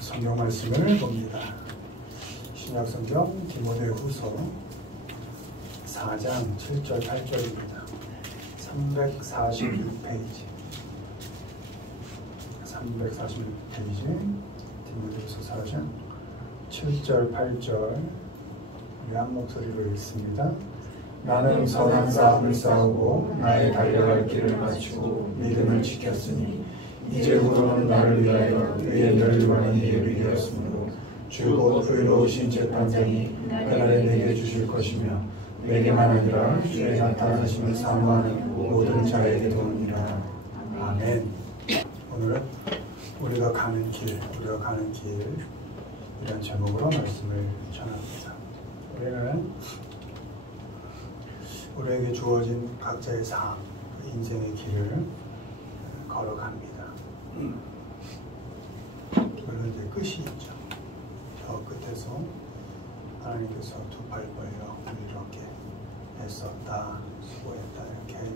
성경 말씀을 봅니다. 신약성경 디모데후서 4장 7절 8절입니다. 346페이지 346페이지 디모데후서 4장 7절 8절 우리 한 목소리로 읽습니다. 나는 선한 싸움을 싸우고 나의 달려갈 길을 마치고 믿음을 지켰으니 이제부로는 나를 위하여 의의 멸류관이 예비되었으므로 주 곧 의로우신 재판장이 그날에 내게 주실 것이며 내게만 아니라 주의 나타나심을 사모하는 모든 자에게 도느니라. 아멘. 오늘은 우리가 가는 길 이런 제목으로 말씀을 전합니다. 우리는 우리에게 주어진 각자의 삶, 인생의 길을 걸어갑니다. 물론 이제 끝이 있죠. 저 끝에서 하나님께서 두 팔 벌려 이렇게 애썼다, 수고했다 이렇게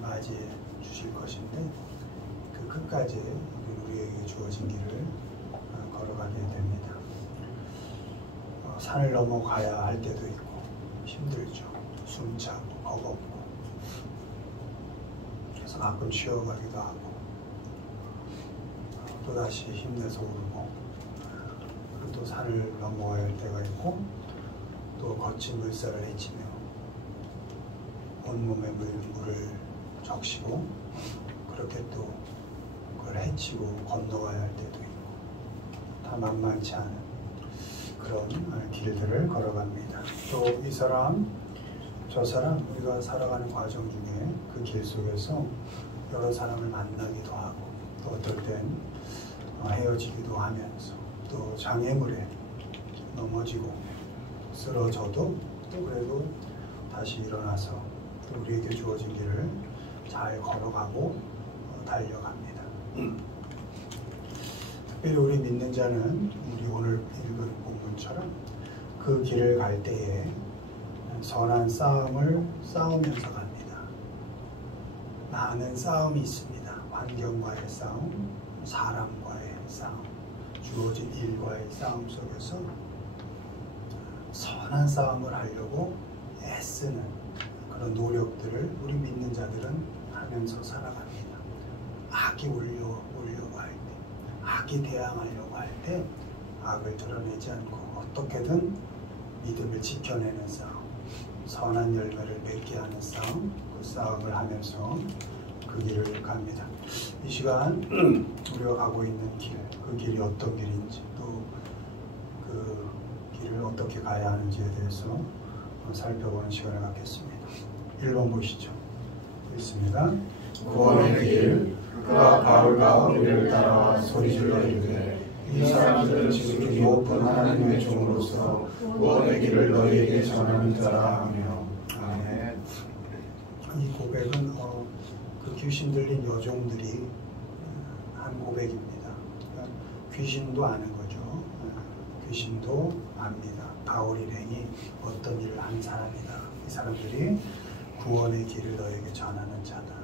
맞이해 주실 것인데 그 끝까지 우리에게 주어진 길을 걸어가게 됩니다. 산을 넘어가야 할 때도 있고 힘들죠. 숨차고 버겁고 그래서 가끔 쉬어가기도 하고 또다시 힘내서 오르고 그리고 또 산을 넘어가야 할 때가 있고 또 거친 물살을 헤치며 온몸에 물을 적시고 그렇게 또 그걸 헤치고 건너가야 할 때도 있고 다 만만치 않은 그런 길들을 걸어갑니다. 또 이 사람 저 사람 우리가 살아가는 과정 중에 그 길 속에서 여러 사람을 만나기도 하고 또 어떨 땐 헤어지기도 하면서 또 장애물에 넘어지고 쓰러져도 또 그래도 다시 일어나서 또 우리에게 주어진 길을 잘 걸어가고 달려갑니다. 특별히 우리 믿는 자는 우리 오늘 읽은 본문처럼 그 길을 갈 때에 선한 싸움을 싸우면서 갑니다. 많은 싸움이 있습니다. 환경과의 싸움, 사람과의 싸움, 주어진 일과의 싸움 속에서 선한 싸움을 하려고 애쓰는 그런 노력들을 우리 믿는 자들은 하면서 살아갑니다. 악이 오려고 할 때, 악이 대항하려고 할 때 악을 드러내지 않고 어떻게든 믿음을 지켜내는 싸움, 선한 열매를 맺게 하는 싸움, 그 싸움을 하면서 그 길을 갑니다. 이 시간 우리가 가고 있는 길, 그 길이 어떤 길인지 또 그 길을 어떻게 가야 하는지에 대해서 살펴보는 시간을 갖겠습니다. 1번 보시죠. 있습니다. 구원의 길, 그가 바울과 우리를 따라와 소리질러 이르되 이 사람들은 지극히 높은 하나님의 종으로서 구원의 길을 너희에게 전하는 자라 하며. 아멘. 이 고백은 그 귀신 들린 여종들이 한 고백입니다. 그러니까 귀신도 아는 거죠. 귀신도 압니다. 바울 일행이 어떤 일을 한 사람이다. 이 사람들이 구원의 길을 너에게 전하는 자다.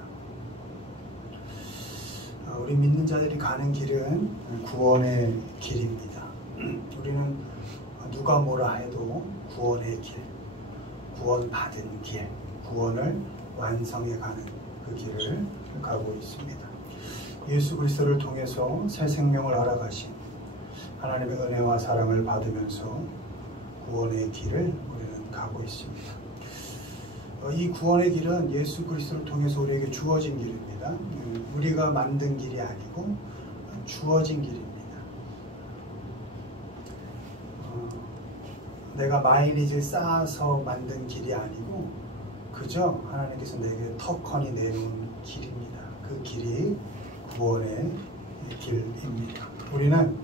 우리 믿는 자들이 가는 길은 구원의 길입니다. 우리는 누가 뭐라 해도 구원의 길, 구원받은 길, 구원을 완성해 가는 그 길을 가고 있습니다. 예수 그리스도를 통해서 새 생명을 알아가신 하나님의 은혜와 사랑을 받으면서 구원의 길을 우리는 가고 있습니다. 이 구원의 길은 예수 그리스도를 통해서 우리에게 주어진 길입니다. 우리가 만든 길이 아니고 주어진 길입니다. 내가 마일리지를 쌓아서 만든 길이 아니고 그저 하나님께서 내게 터커니 내놓은 길입니다. 그 길이 구원의 길입니다. 우리는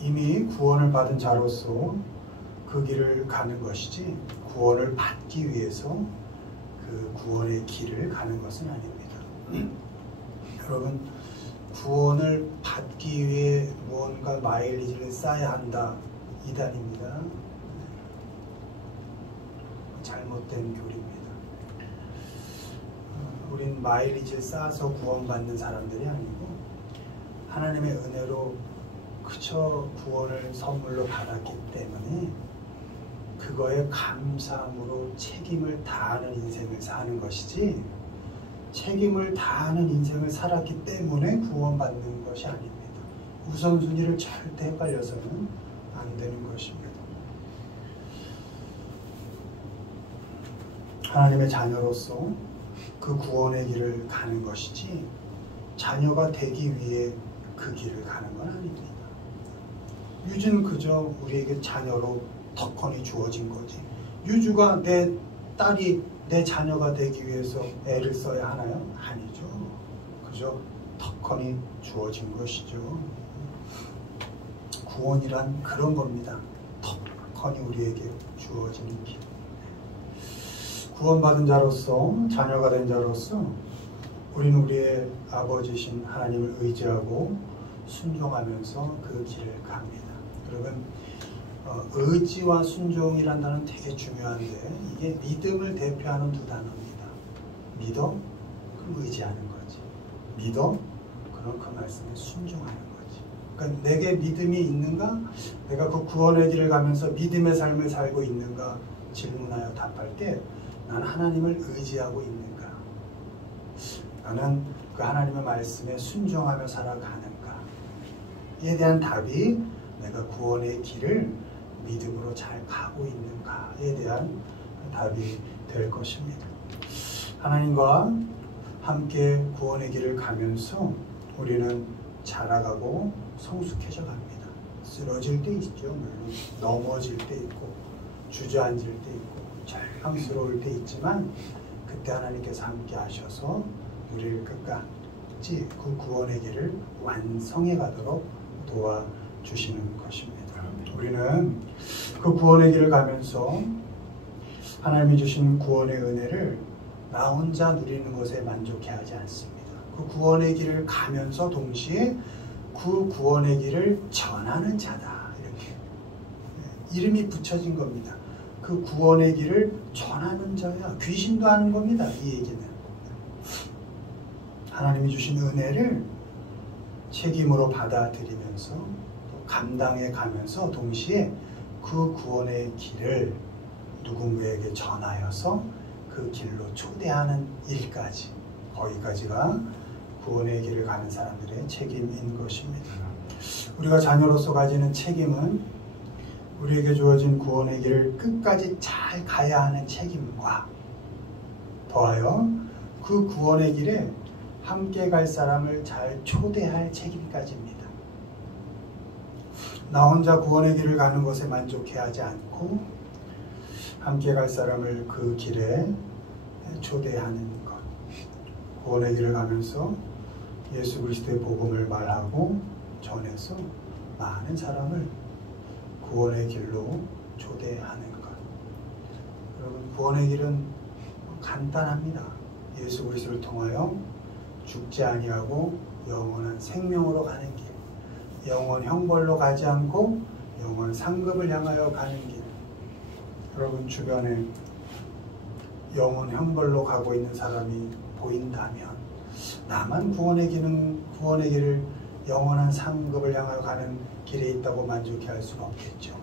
이미 구원을 받은 자로서 그 길을 가는 것이지 구원을 받기 위해서 그 구원의 길을 가는 것은 아닙니다. 여러분, 구원을 받기 위해 무언가 마일리지를 쌓아야 한다 이단입니다. 잘못된 교리입니다. 우린 마일리지를 쌓아서 구원받는 사람들이 아니고 하나님의 은혜로 그저 구원을 선물로 받았기 때문에 그거에 감사함으로 책임을 다하는 인생을 사는 것이지, 책임을 다하는 인생을 살았기 때문에 구원받는 것이 아닙니다. 우선순위를 절대 헷갈려서는 안 되는 것입니다. 하나님의 자녀로서 그 구원의 길을 가는 것이지, 자녀가 되기 위해 그 길을 가는 건 아닙니다. 유주는 그저 우리에게 자녀로 덕헌이 주어진 거지, 유주가 내 딸이 내 자녀가 되기 위해서 애를 써야 하나요? 아니죠. 그저 덕헌이 주어진 것이죠. 구원이란 그런 겁니다. 덕헌이 우리에게 주어지는 길. 구원받은 자로서, 자녀가 된 자로서 우리는 우리의 아버지신 하나님을 의지하고 순종하면서 그 길을 갑니다. 여러분, 의지와 순종이란 단어는 되게 중요한데, 이게 믿음을 대표하는 두 단어입니다. 믿어? 그럼 의지하는 거지. 믿어? 그럼 그 말씀에 순종하는 거지. 그러니까 내게 믿음이 있는가? 내가 그 구원의 길을 가면서 믿음의 삶을 살고 있는가? 질문하여 답할 때 나는 하나님을 의지하고 있는가? 나는 그 하나님의 말씀에 순종하며 살아가는가? 이에 대한 답이 내가 구원의 길을 믿음으로 잘 가고 있는가에 대한 답이 될 것입니다. 하나님과 함께 구원의 길을 가면서 우리는 자라가고 성숙해져 갑니다. 쓰러질 때 있죠. 물론 넘어질 때 있고 주저앉을 때 있고 절망스러울 때 있지만, 그때 하나님께서 함께 하셔서 우리를 끝까지 그 구원의 길을 완성해 가도록 도와주시는 것입니다. 우리는 그 구원의 길을 가면서 하나님이 주신 구원의 은혜를 나 혼자 누리는 것에 만족해 하지 않습니다. 그 구원의 길을 가면서 동시에 그 구원의 길을 전하는 자다, 이렇게 이름이 붙여진 겁니다. 그 구원의 길을 전하는 자야. 귀신도 하는 겁니다. 이 얘기는 하나님이 주신 은혜를 책임으로 받아들이면서 또 감당해 가면서 동시에 그 구원의 길을 누군가에게 전하여서 그 길로 초대하는 일까지, 거기까지가 구원의 길을 가는 사람들의 책임인 것입니다. 우리가 자녀로서 가지는 책임은 우리에게 주어진 구원의 길을 끝까지 잘 가야 하는 책임과 더하여 그 구원의 길에 함께 갈 사람을 잘 초대할 책임까지입니다. 나 혼자 구원의 길을 가는 것에 만족해 하지 않고 함께 갈 사람을 그 길에 초대하는 것. 구원의 길을 가면서 예수 그리스도의 복음을 말하고 전해서 많은 사람을 구원의 길로 초대하는 것. 여러분, 구원의 길은 간단합니다. 예수 그리스도를 통하여 죽지 아니하고 영원한 생명으로 가는 길, 영원 형벌로 가지 않고 영원 상급을 향하여 가는 길. 여러분 주변에 영원 형벌로 가고 있는 사람이 보인다면 나만 구원의 길을 영원한 상급을 향하여 가는 길에 있다고 만족해 할 수가 없겠죠.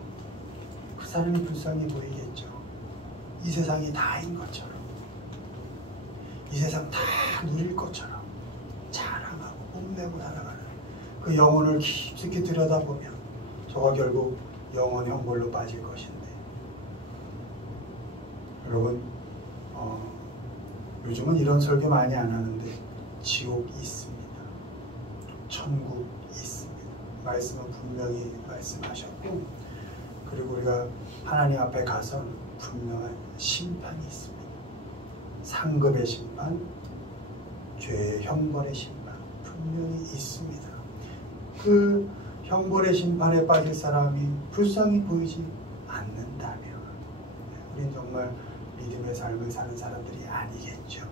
그 사람이 불쌍히 보이겠죠. 이 세상이 다인 것처럼, 이 세상 다 누릴 것처럼 자랑하고 뽐내고 살아가는 그 영혼을 깊숙이 들여다보면 저가 결국 영원 형벌로 빠질 것인데, 여러분 요즘은 이런 설교 많이 안 하는데 지옥이 있습니다. 천국이 있습니다. 말씀은 분명히 말씀하셨고, 그리고 우리가 하나님 앞에 가서 분명한 심판이 있습니다. 상급의 심판, 죄의 형벌의 심판 분명히 있습니다. 그 형벌의 심판에 빠질 사람이 불쌍히 보이지 않는다면 우리는 정말 믿음의 삶을 사는 사람들이 아니겠죠.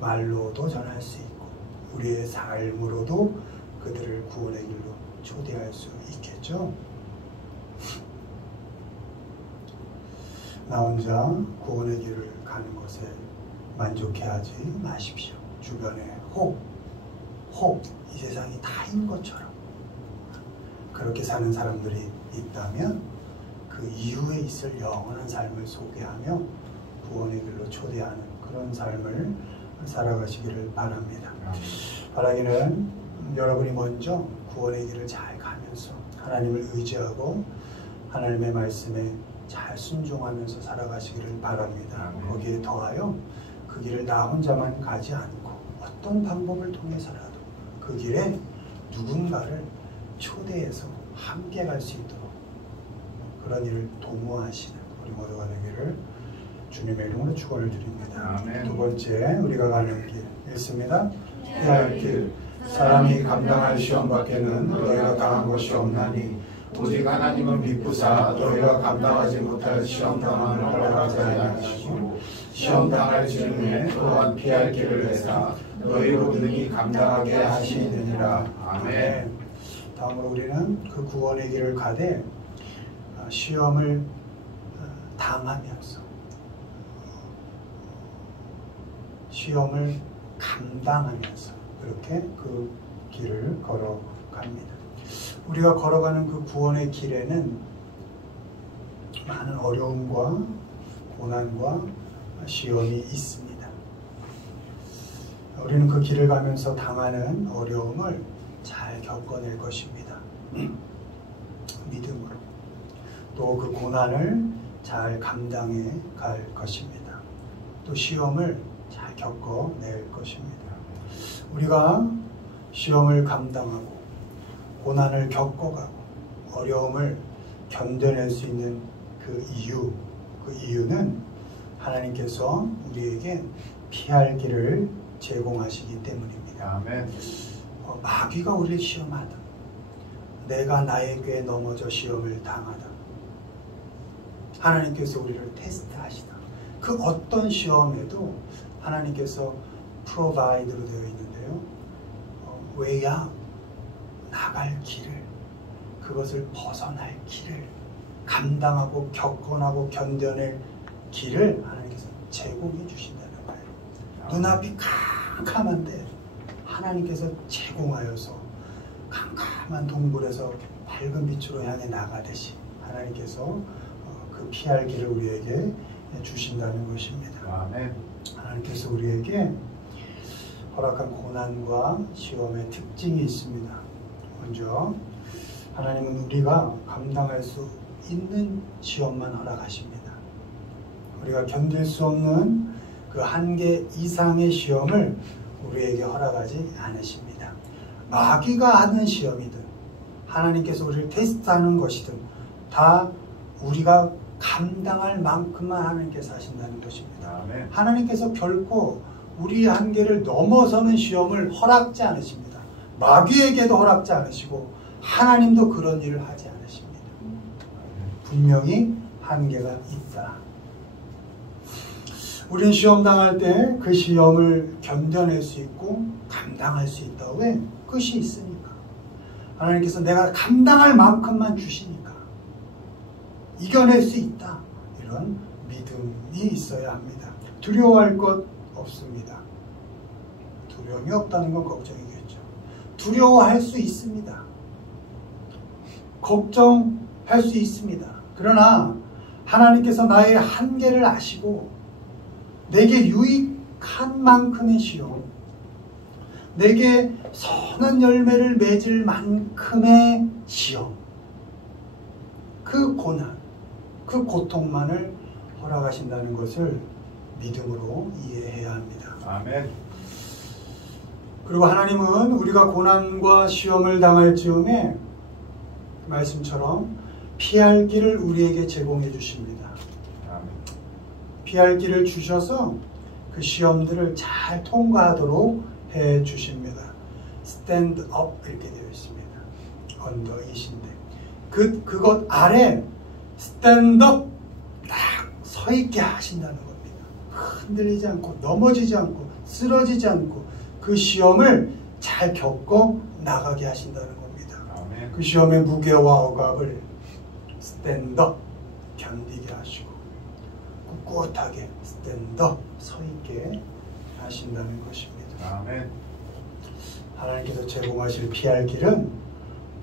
말로도 전할 수 있고 우리의 삶으로도 그들을 구원의 길로 초대할 수 있겠죠. 나 혼자 구원의 길을 가는 것에 만족해하지 마십시오. 주변에 이 세상이 다인 것처럼 그렇게 사는 사람들이 있다면 그 이후에 있을 영원한 삶을 소개하며 구원의 길로 초대하는 그런 삶을 살아가시기를 바랍니다. 바라기는 여러분이 먼저 구원의 길을 잘 가면서 하나님을 의지하고 하나님의 말씀에 잘 순종하면서 살아가시기를 바랍니다. 거기에 더하여 그 길을 나 혼자만 가지 않고 어떤 방법을 통해서라도 그 길에 누군가를 초대해서 함께 갈 수 있도록 그런 일을 도모하시는 우리 모두가 되기를 주님의 이름으로 축원을 드립니다. 아멘. 두 번째 우리가 가는 길 읽습니다. 피할 길 사람이 감당할 시험 밖에는 너희가 당한 것이 없나니 오직 하나님은 믿부사 너희가 감당하지 못할 시험 당함을 허락하지 아니하시고 시험 당할 즈음에 또한 피할 길을 내사 너희로 능히 감당하게 하시느니라. 아멘. 다음으로 우리는 그 구원의 길을 가되 시험을 당하면서 시험을 감당하면서 그렇게 그 길을 걸어갑니다. 우리가 걸어가는 그 구원의 길에는 많은 어려움과 고난과 시험이 있습니다. 우리는 그 길을 가면서 당하는 어려움을 잘 겪어낼 것입니다. 믿음으로. 또 그 고난을 잘 감당해 갈 것입니다. 또 시험을 잘 겪어낼 것입니다. 우리가 시험을 감당하고 고난을 겪어가고 어려움을 견뎌낼 수 있는 그 이유는 하나님께서 우리에게 피할 길을 제공하시기 때문입니다. 아멘. 마귀가 우리를 시험하다. 내가 나에게 넘어져 시험을 당하다. 하나님께서 우리를 테스트하시다. 그 어떤 시험에도 하나님께서 provide로 되어 있는데요. 왜야 나갈 길을 그것을 벗어날 길을 감당하고 겪어나고 견뎌낼 길을 하나님께서 제공해 주신다는 거예요. 눈앞이 캄캄한데 하나님께서 제공하여서 캄캄한 동굴에서 밝은 빛으로 향해 나가듯이 하나님께서 그 피할 길을 우리에게 주신다는 것입니다. 아멘. 하나님께서 우리에게 허락한 고난과 시험의 특징이 있습니다. 먼저 하나님은 우리가 감당할 수 있는 시험만 허락하십니다. 우리가 견딜 수 없는 그 한계 이상의 시험을 우리에게 허락하지 않으십니다. 마귀가 하는 시험이든 하나님께서 우리를 테스트하는 것이든 다 우리가 감당할 만큼만 하나님께서 하신다는 것입니다. 아멘. 하나님께서 결코 우리 한계를 넘어서는 시험을 허락지 않으십니다. 마귀에게도 허락지 않으시고 하나님도 그런 일을 하지 않으십니다. 분명히 한계가 있다. 우린 시험 당할 때 그 시험을 견뎌낼 수 있고 감당할 수 있다. 왜? 끝이 있으니까. 하나님께서 내가 감당할 만큼만 주시니까 이겨낼 수 있다. 이런 믿음이 있어야 합니다. 두려워할 것 없습니다. 두려움이 없다는 건 걱정이겠죠. 두려워할 수 있습니다. 걱정할 수 있습니다. 그러나 하나님께서 나의 한계를 아시고 내게 유익한 만큼의 시험, 내게 선한 열매를 맺을 만큼의 시험, 그 고난, 그 고통만을 허락하신다는 것을 믿음으로 이해해야 합니다. 아멘. 그리고 하나님은 우리가 고난과 시험을 당할 즈음에 말씀처럼 피할 길을 우리에게 제공해 주십니다. 아멘. 피할 길을 주셔서 그 시험들을 잘 통과하도록 해 주십니다. Stand up 이렇게 되어 있습니다. 언더이신데 그것 아래 Stand up 딱 서 있게 하신다는 겁니다. 흔들리지 않고 넘어지지 않고 쓰러지지 않고 그 시험을 잘 겪어 나가게 하신다는 겁니다. 아멘. 그 시험의 무게와 억압을 스탠더 견디게 하시고 꿋꿋하게 스탠더 서 있게 하신다는 것입니다. 아멘. 하나님께서 제공하실 피할 길은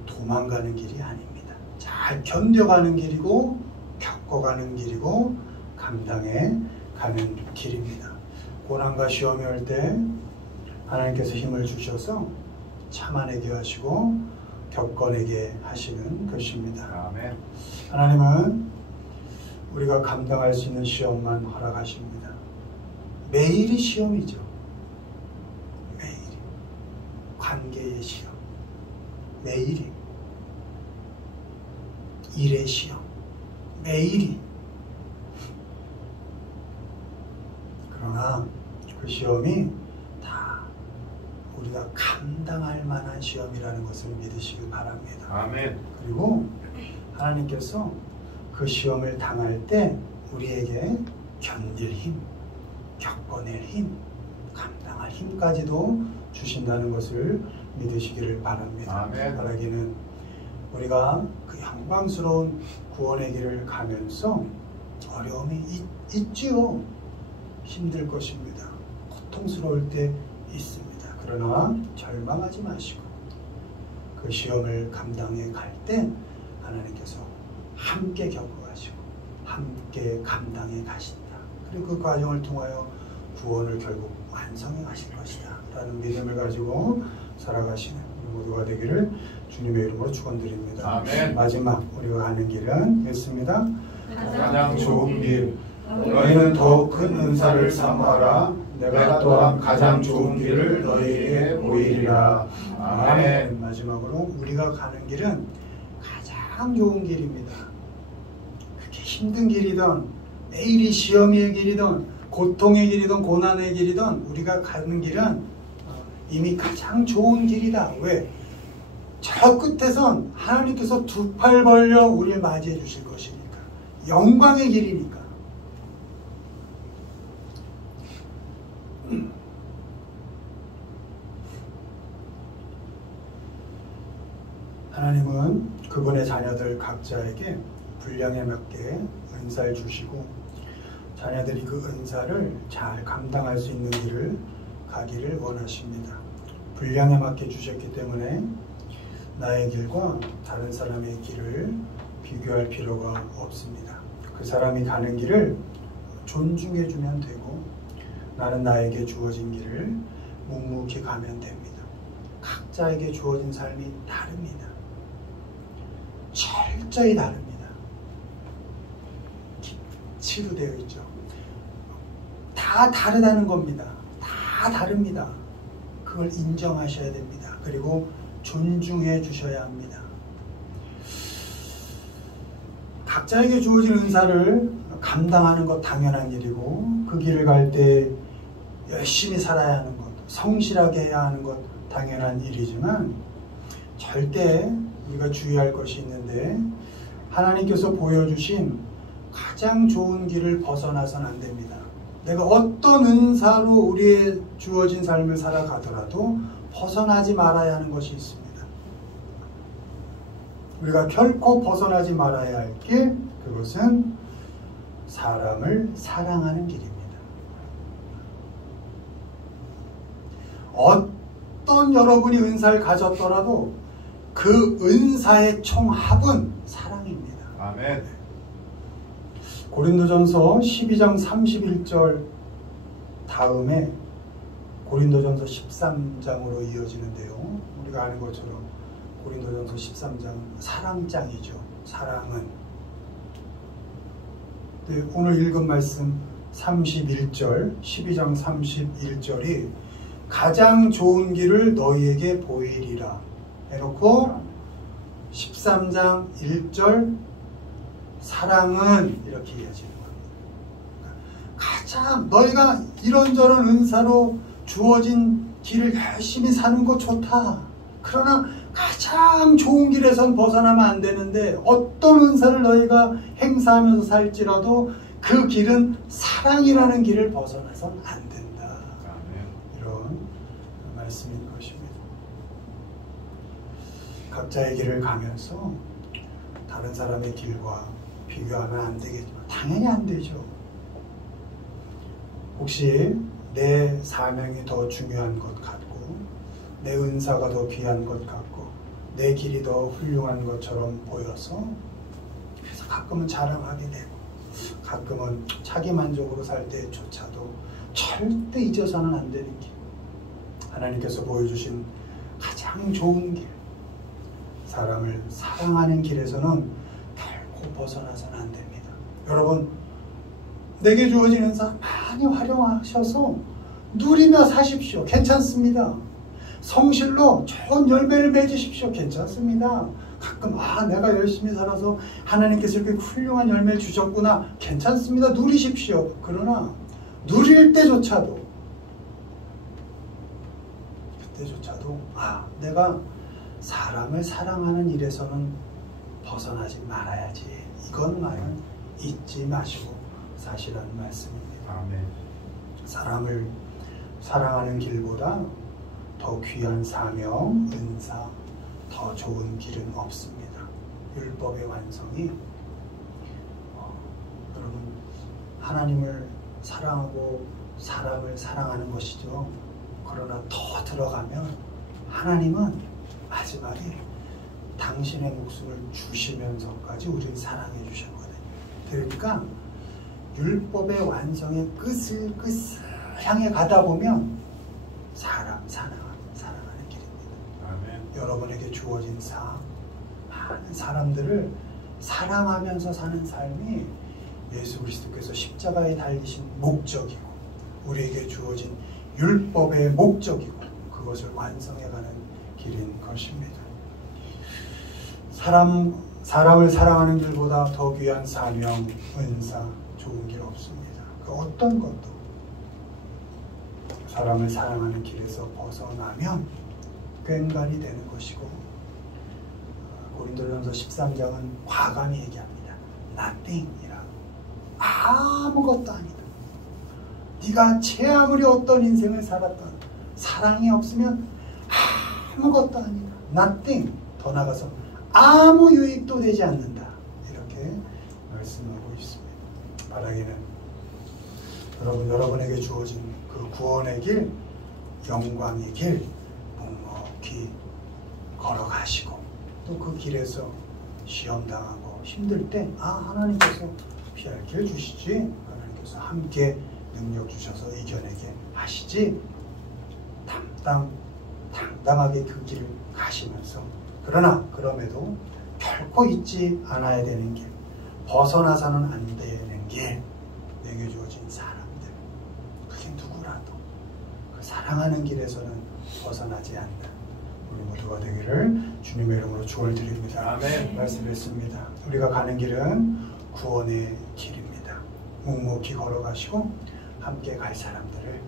도망가는 길이 아닙니다. 잘 견뎌가는 길이고 겪어가는 길이고 감당해 가는 길입니다. 고난과 시험이 올 때 하나님께서 힘을 주셔서 참아내게 하시고 겪어내게 하시는 것입니다. 아멘. 하나님은 우리가 감당할 수 있는 시험만 허락하십니다. 매일이 시험이죠. 매일이. 관계의 시험. 매일이. 일의 시험. 매일이. 그러나 그 시험이 다 우리가 감당할 만한 시험이라는 것을 믿으시길 바랍니다. 아멘. 그리고 하나님께서 그 시험을 당할 때 우리에게 견딜 힘, 겪어낼 힘, 감당할 힘까지도 주신다는 것을 믿으시기를 바랍니다. 아멘. 바라기는 우리가 그 영광스러운 구원의 길을 가면서 어려움이 있지요. 힘들 것입니다. 고통스러울 때 있습니다. 그러나 절망하지 마시고 그 시험을 감당해 갈 때 하나님께서 함께 겪어가시고 함께 감당해 가신다. 그리고 그 과정을 통하여 구원을 결국 완성해 가실 것이다 라는 믿음을 가지고 살아가시는 우리 모두가 되기를 주님의 이름으로 축원드립니다. 아멘. 마지막 우리가 가는 길은 있습니다. 가장 좋은 길, 너희는 더욱 큰 은사를 사모하라. 내가 또한 가장 좋은 길을 너희에게 보이리라. 아멘. 마지막으로 우리가 가는 길은 가장 좋은 길입니다. 그렇게 힘든 길이든 매일이 시험의 길이든 고통의 길이든 고난의 길이든 우리가 가는 길은 이미 가장 좋은 길이다. 왜? 저 끝에선 하나님께서 두 팔 벌려 우리를 맞이해 주실 것이니까. 영광의 길이니까. 하나님은 그분의 자녀들 각자에게 분량에 맞게 은사를 주시고 자녀들이 그 은사를 잘 감당할 수 있는 길을 가기를 원하십니다. 분량에 맞게 주셨기 때문에 나의 길과 다른 사람의 길을 비교할 필요가 없습니다. 그 사람이 가는 길을 존중해 주면 되고 나는 나에게 주어진 길을 묵묵히 가면 됩니다. 각자에게 주어진 삶이 다릅니다. 철저히 다릅니다. 기치로 되어 있죠. 다 다르다는 겁니다. 다 다릅니다. 그걸 인정하셔야 됩니다. 그리고 존중해 주셔야 합니다. 각자에게 주어진 은사를 감당하는 것 당연한 일이고 그 길을 갈 때 열심히 살아야 하는 것, 성실하게 해야 하는 것 당연한 일이지만 절대 우리가 주의할 것이 있는데 하나님께서 보여주신 가장 좋은 길을 벗어나서는 안 됩니다. 내가 어떤 은사로 우리의 주어진 삶을 살아가더라도 벗어나지 말아야 하는 것이 있습니다. 우리가 결코 벗어나지 말아야 할 길, 그것은 사람을 사랑하는 길입니다. 어떤 여러분이 은사를 가졌더라도 그 은사의 총합은 사랑입니다. 아멘. 고린도전서 12장 31절 다음에 고린도전서 13장으로 이어지는데요. 우리가 아는 것처럼 고린도전서 13장은 사랑장이죠. 사랑은. 오늘 읽은 말씀 31절, 12장 31절이 가장 좋은 길을 너희에게 보이리라 해놓고 13장 1절 사랑은 이렇게 이어지는 겁니다. 가장 너희가 이런저런 은사로 주어진 길을 열심히 사는 거 좋다. 그러나 가장 좋은 길에선 벗어나면 안 되는데 어떤 은사를 너희가 행사하면서 살지라도 그 길은 사랑이라는 길을 벗어나선 안 된다. 이런 말씀인 것입니다. 각자의 길을 가면서 다른 사람의 길과 비교하면 안 되겠지만 당연히 안 되죠. 혹시 내 사명이 더 중요한 것 같고 내 은사가 더 귀한 것 같고 내 길이 더 훌륭한 것처럼 보여서 그래서 가끔은 자랑하게 되고 가끔은 자기 만족으로 살 때조차도 절대 잊어서는 안 되는 길, 하나님께서 보여주신 가장 좋은 길, 사람을 사랑하는 길에서는 결코 벗어나서는 안 됩니다. 여러분, 내게 주어지는 사 많이 활용하셔서 누리며 사십시오. 괜찮습니다. 성실로 좋은 열매를 맺으십시오. 괜찮습니다. 가끔 내가 열심히 살아서 하나님께서 이렇게 훌륭한 열매를 주셨구나. 괜찮습니다. 누리십시오. 그러나 누릴 때조차도 그때조차도 내가 사람을 사랑하는 일에서는 벗어나지 말아야지. 이것만은 잊지 마시고 사시라는 말씀입니다. 아멘. 사람을 사랑하는 길보다 더 귀한 사명, 은사, 더 좋은 길은 없습니다. 율법의 완성이 여러분 하나님을 사랑하고 사람을 사랑하는 것이죠. 그러나 더 들어가면 하나님은 마지막에 당신의 목숨을 주시면서까지 우리를 사랑해 주셨거든요. 그러니까 율법의 완성의 끝을 향해 가다 보면 사랑하는 길입니다. 아멘. 여러분에게 주어진 많은 사람들을 사랑하면서 사는 삶이 예수 그리스도께서 십자가에 달리신 목적이고 우리에게 주어진 율법의 목적이고 그것을 완성해가는 길인 것입니다. 사람을 사랑하는 길보다 더 귀한 사명, 은사, 좋은 길 없습니다. 그 어떤 것도 사람을 사랑하는 길에서 벗어나면 꽹과리 되는 것이고 고린도전서 13장은 과감히 얘기합니다. nothing이라고. 아무것도 아니다. 네가 제 아무리 어떤 인생을 살았던 사랑이 없으면 아무것도 아니다. nothing. 더 나가서 아무 유익도 되지 않는다. 이렇게 말씀하고 있습니다. 바라기는 여러분에게 주어진 그 구원의 길, 영광의 길 묵묵히 걸어가시고 또 그 길에서 시험당하고 힘들 때 하나님께서 피할 길 주시지, 하나님께서 함께 능력 주셔서 이겨내게 하시지, 당당하게 그 길을 가시면서 그럼에도 결코 잊지 않아야 되는 길, 벗어나서는 안 되는 길, 내게 주어진 사람들, 그게 누구라도 그 사랑하는 길에서는 벗어나지 않는 우리 모두가 되기를 주님의 이름으로 축원드립니다. 아멘. 말씀했습니다. 우리가 가는 길은 구원의 길입니다. 묵묵히 걸어가시고 함께 갈 사람들을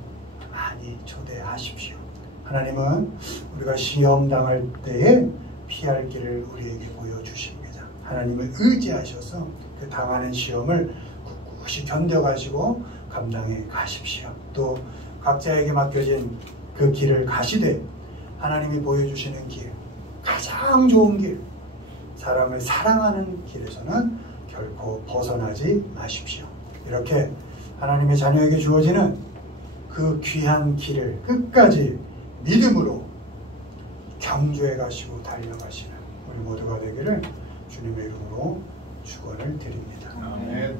많이 초대하십시오. 하나님은 우리가 시험 당할 때에 피할 길을 우리에게 보여주십니다. 하나님을 의지하셔서 그 당하는 시험을 굳굳이 견뎌가시고 감당해 가십시오. 또 각자에게 맡겨진 그 길을 가시되 하나님이 보여주시는 길, 가장 좋은 길, 사람을 사랑하는 길에서는 결코 벗어나지 마십시오. 이렇게 하나님의 자녀에게 주어지는 그 귀한 길을 끝까지 믿음으로 경주해 가시고 달려가시는 우리 모두가 되기를 주님의 이름으로 축원을 드립니다. 아멘.